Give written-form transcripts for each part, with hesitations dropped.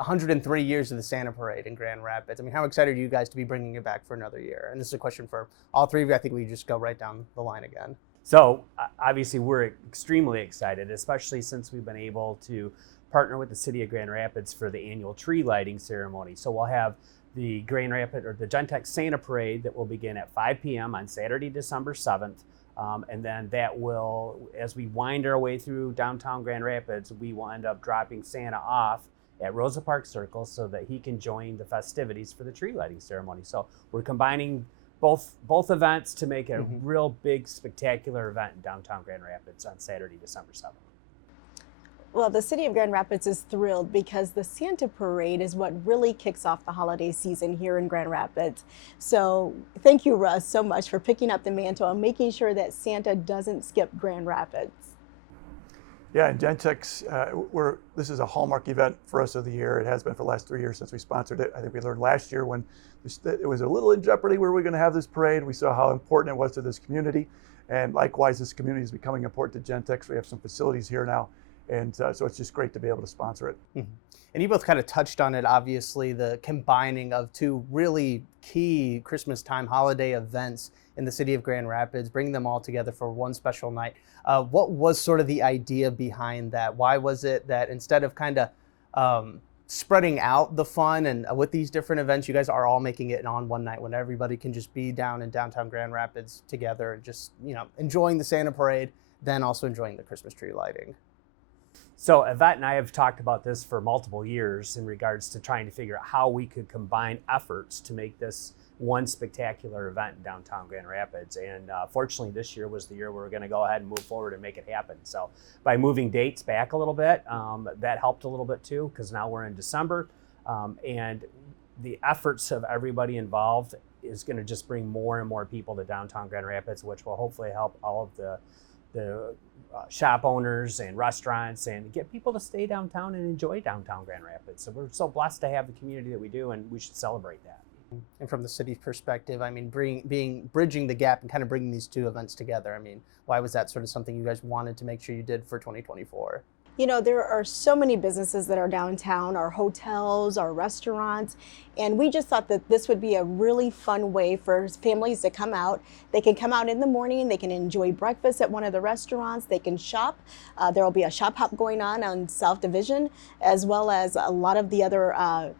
103 years of the Santa Parade in Grand Rapids. I mean, how excited are you guys to be bringing it back for another year? And this is a question for all three of you. I think we just go right down the line again. So obviously we're extremely excited, especially since we've been able to partner with the city of Grand Rapids for the annual tree lighting ceremony. So we'll have the Grand Rapids or the Gentex Santa Parade that will begin at 5 p.m. on Saturday, December 7th. And then that will, as we wind our way through downtown Grand Rapids, we will end up dropping Santa off at Rosa Parks Circle so that he can join the festivities for the tree lighting ceremony. So we're combining both events to make a real big, spectacular event in downtown Grand Rapids on Saturday, December 7th. Well, the city of Grand Rapids is thrilled because the Santa Parade is what really kicks off the holiday season here in Grand Rapids. So thank you, Russ, so much for picking up the mantle and making sure that Santa doesn't skip Grand Rapids. Yeah, and Gentex, this is a hallmark event for us of the year. It has been for the last 3 years since we sponsored it. I think we learned last year when it was a little in jeopardy where we're going to have this parade. We saw how important it was to this community. And likewise, this community is becoming important to Gentex. We have some facilities here now. And so it's just great to be able to sponsor it. And you both kind of touched on it, obviously, the combining of two really key Christmas time holiday events in the city of Grand Rapids, bringing them all together for one special night. What was sort of the idea behind that? Why was it that instead of kind of spreading out the fun and with these different events, you guys are all making it on one night when everybody can just be down in downtown Grand Rapids together and just, enjoying the Santa Parade, then also enjoying the Christmas tree lighting? So Yvette and I have talked about this for multiple years in regards to trying to figure out how we could combine efforts to make this one spectacular event in downtown Grand Rapids. And fortunately, this year was the year we were going to go ahead and move forward and make it happen. So by moving dates back a little bit, that helped a little bit too, because now we're in December. And the efforts of everybody involved is going to just bring more and more people to downtown Grand Rapids, which will hopefully help all of the shop owners and restaurants and get people to stay downtown and enjoy downtown Grand Rapids. So we're so blessed to have the community that we do, and we should celebrate that. And from the city's perspective, I mean, bridging the gap and kind of bringing these two events together, I mean, why was that sort of something you guys wanted to make sure you did for 2024? There are so many businesses that are downtown, our hotels, our restaurants, and we just thought that this would be a really fun way for families to come out. They can come out in the morning, they can enjoy breakfast at one of the restaurants, they can shop. There will be a shop hop going on South Division, as well as a lot of the other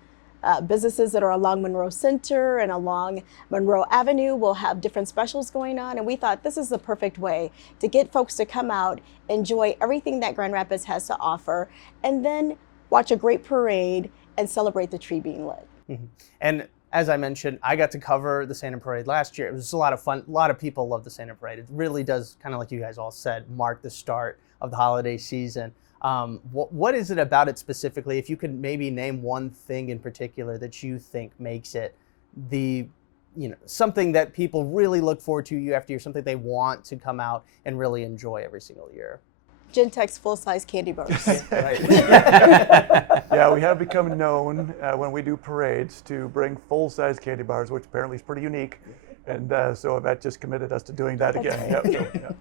businesses that are along Monroe Center and along Monroe Avenue will have different specials going on, and we thought this is the perfect way to get folks to come out, enjoy everything that Grand Rapids has to offer, and then watch a great parade and celebrate the tree being lit. And as I mentioned, I got to cover the Santa Parade last year. It was a lot of fun. A lot of people love the Santa Parade. It really does, kind of like you guys all said, mark the start of the holiday season. What is it about it specifically? If you could maybe name one thing in particular that you think makes it something that people really look forward to year after year, something they want to come out and really enjoy every single year. Gentex full-size candy bars. Right. Yeah, we have become known when we do parades to bring full-size candy bars, which apparently is pretty unique. And so Yvette just committed us to doing that again.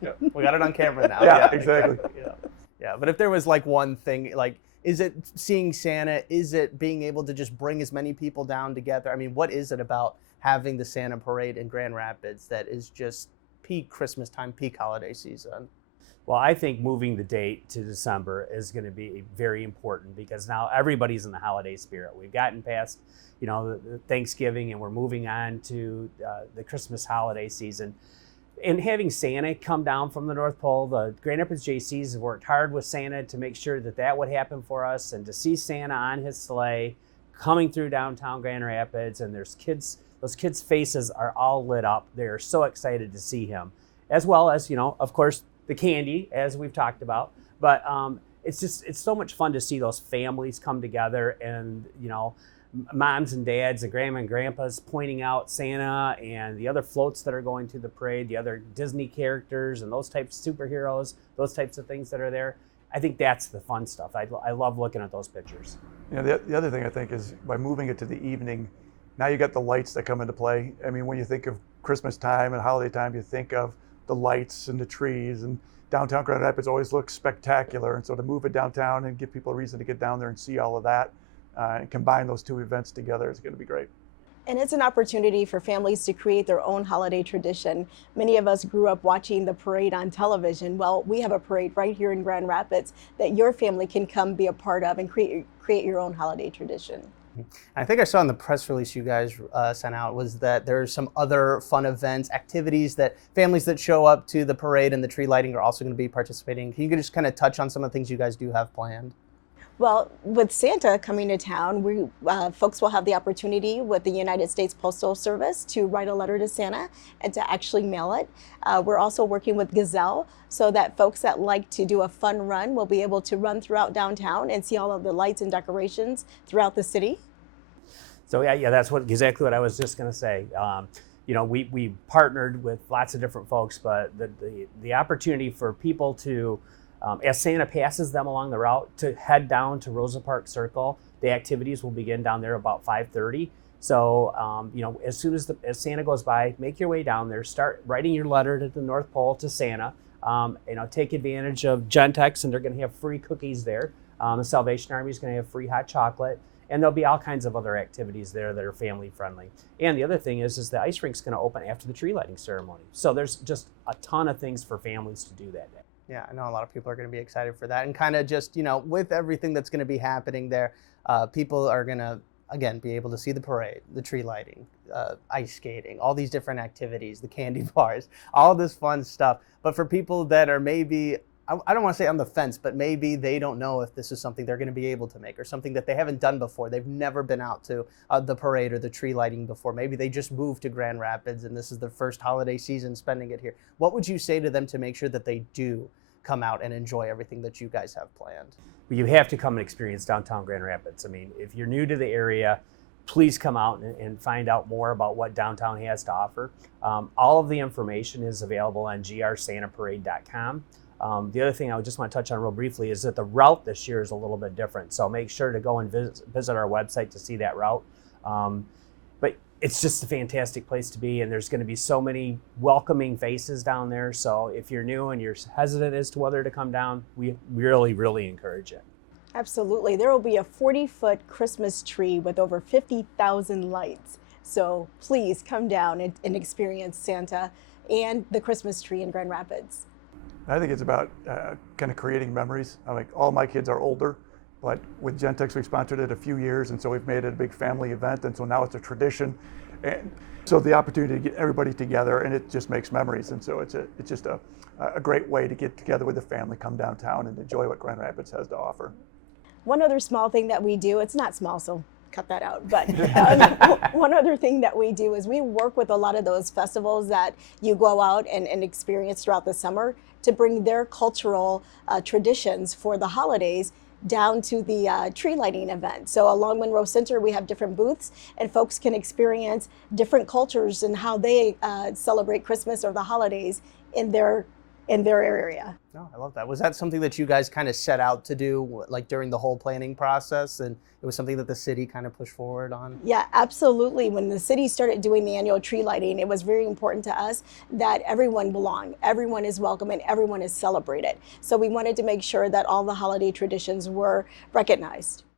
Yep. We got it on camera now. Yeah, exactly. Yeah, but if there was like one thing, like, is it seeing Santa? Is it being able to just bring as many people down together? I mean, what is it about having the Santa Parade in Grand Rapids that is just peak Christmas time, peak holiday season? Well, I think moving the date to December is going to be very important because now everybody's in the holiday spirit. We've gotten past, the Thanksgiving, and we're moving on to the Christmas holiday season. And having Santa come down from the North Pole, the Grand Rapids JCs have worked hard with Santa to make sure that would happen for us, and to see Santa on his sleigh coming through downtown Grand Rapids, and those kids' faces are all lit up. They are so excited to see him, as well as, of course, the candy, as we've talked about. But it's so much fun to see those families come together, and, moms and dads and grandma and grandpas pointing out Santa and the other floats that are going through the parade, the other Disney characters and those types of superheroes, those types of things that are there. I think that's the fun stuff. I love looking at those pictures. The other thing I think is by moving it to the evening, now you got the lights that come into play. I mean, when you think of Christmas time and holiday time, you think of the lights and the trees, and downtown Grand Rapids always looks spectacular. And so to move it downtown and give people a reason to get down there and see all of that, and combine those two events together is going to be great. And it's an opportunity for families to create their own holiday tradition. Many of us grew up watching the parade on television. Well, we have a parade right here in Grand Rapids that your family can come be a part of and create your own holiday tradition. I think I saw in the press release you guys sent out was that there's some other fun events, activities that families that show up to the parade and the tree lighting are also going to be participating. Can you just kind of touch on some of the things you guys do have planned? Well, with Santa coming to town, folks will have the opportunity with the United States Postal Service to write a letter to Santa and to actually mail it. We're also working with Gazelle so that folks that like to do a fun run will be able to run throughout downtown and see all of the lights and decorations throughout the city. So yeah, that's exactly what I was just going to say. We partnered with lots of different folks, but the opportunity for people to, as Santa passes them along the route, to head down to Rosa Parks Circle. The activities will begin down there about 5:30. So as soon as Santa goes by, make your way down there. Start writing your letter to the North Pole to Santa. Take advantage of Gentex, and they're going to have free cookies there. The Salvation Army is going to have free hot chocolate. And there'll be all kinds of other activities there that are family friendly. And the other thing is the ice rink's going to open after the tree lighting ceremony. So there's just a ton of things for families to do that day. Yeah, I know a lot of people are going to be excited for that. And kind of just, with everything that's going to be happening there, people are going to, again, be able to see the parade, the tree lighting, ice skating, all these different activities, the candy bars, all this fun stuff. But for people that are maybe, I don't want to say on the fence, but maybe they don't know if this is something they're going to be able to make or something that they haven't done before. They've never been out to the parade or the tree lighting before. Maybe they just moved to Grand Rapids and this is their first holiday season spending it here. What would you say to them to make sure that they do come out and enjoy everything that you guys have planned? You have to come and experience downtown Grand Rapids. I mean, if you're new to the area, please come out and find out more about what downtown has to offer. All of the information is available on grsantaparade.com. The other thing I would just want to touch on real briefly is that the route this year is a little bit different. So make sure to go and visit our website to see that route. But it's just a fantastic place to be, and there's going to be so many welcoming faces down there. So if you're new and you're hesitant as to whether to come down, we really, really encourage it. Absolutely. There will be a 40-foot Christmas tree with over 50,000 lights. So please come down and experience Santa and the Christmas tree in Grand Rapids. I think it's about kind of creating memories. All my kids are older, but with Gentex we sponsored it a few years, and so we've made it a big family event, and so now it's a tradition. And so the opportunity to get everybody together, and it just makes memories, and so it's just a great way to get together with the family, come downtown and enjoy what Grand Rapids has to offer. One other small thing that we do, it's not small, so cut that out. But one other thing that we do is we work with a lot of those festivals that you go out and experience throughout the summer to bring their cultural traditions for the holidays down to the tree lighting event. So along Monroe Center, we have different booths, and folks can experience different cultures and how they celebrate Christmas or the holidays in their area. No, I love that. Was that something that you guys kind of set out to do, like during the whole planning process, and it was something that the city kind of pushed forward on? Yeah, absolutely. When the city started doing the annual tree lighting, it was very important to us that everyone belonged, everyone is welcome, and everyone is celebrated. So we wanted to make sure that all the holiday traditions were recognized.